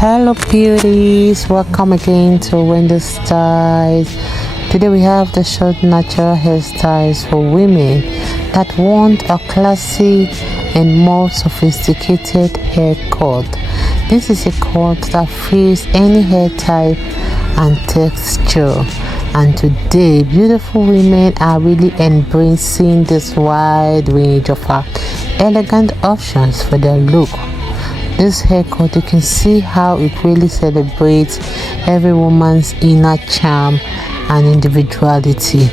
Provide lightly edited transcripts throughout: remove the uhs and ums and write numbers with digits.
Hello beauties, welcome again to Wendy Styles. Today we have the short natural hairstyles for women that want a classy and more sophisticated haircut. This is a cut that fits any hair type and texture, and today beautiful women are really embracing this wide range of elegant options for their look. This haircut, you can see how it really celebrates every woman's inner charm and individuality.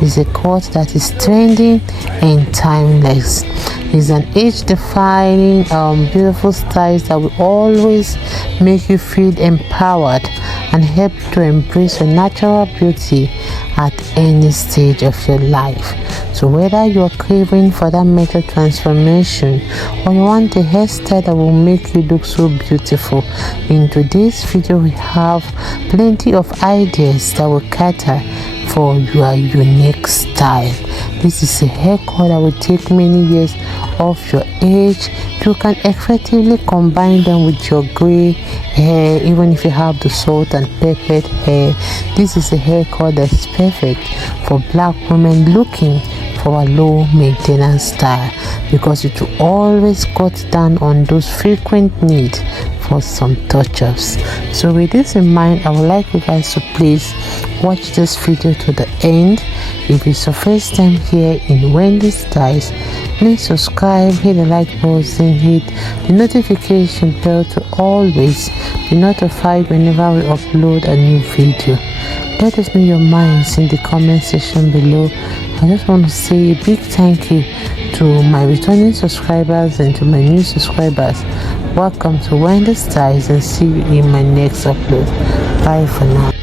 It's a cut that is trending and timeless. It's an age-defining, beautiful style that will always make you feel empowered and help to embrace your natural beauty at any stage of your life. So whether you're craving for that major transformation or you want a hairstyle that will make you look so beautiful, in today's video we have plenty of ideas that will cater for your unique style. This is a haircut that will take many years off your age. You can effectively combine them with your gray hair, even if you have the salt and peppered hair. This is a haircut that's perfect for black women looking for a low maintenance style, because it will always cut down on those frequent needs for some touch-ups. So with this in mind, I would like you guys to please watch this video to the end. If it's your first time here in Wendy Styles, please subscribe, hit the like button, hit the notification bell to always be notified whenever we upload a new video. Let us know your minds in the comment section below. I just want to say a big thank you to my returning subscribers and to my new subscribers. Welcome to Wendy Styles, and see you in my next upload. Bye for now.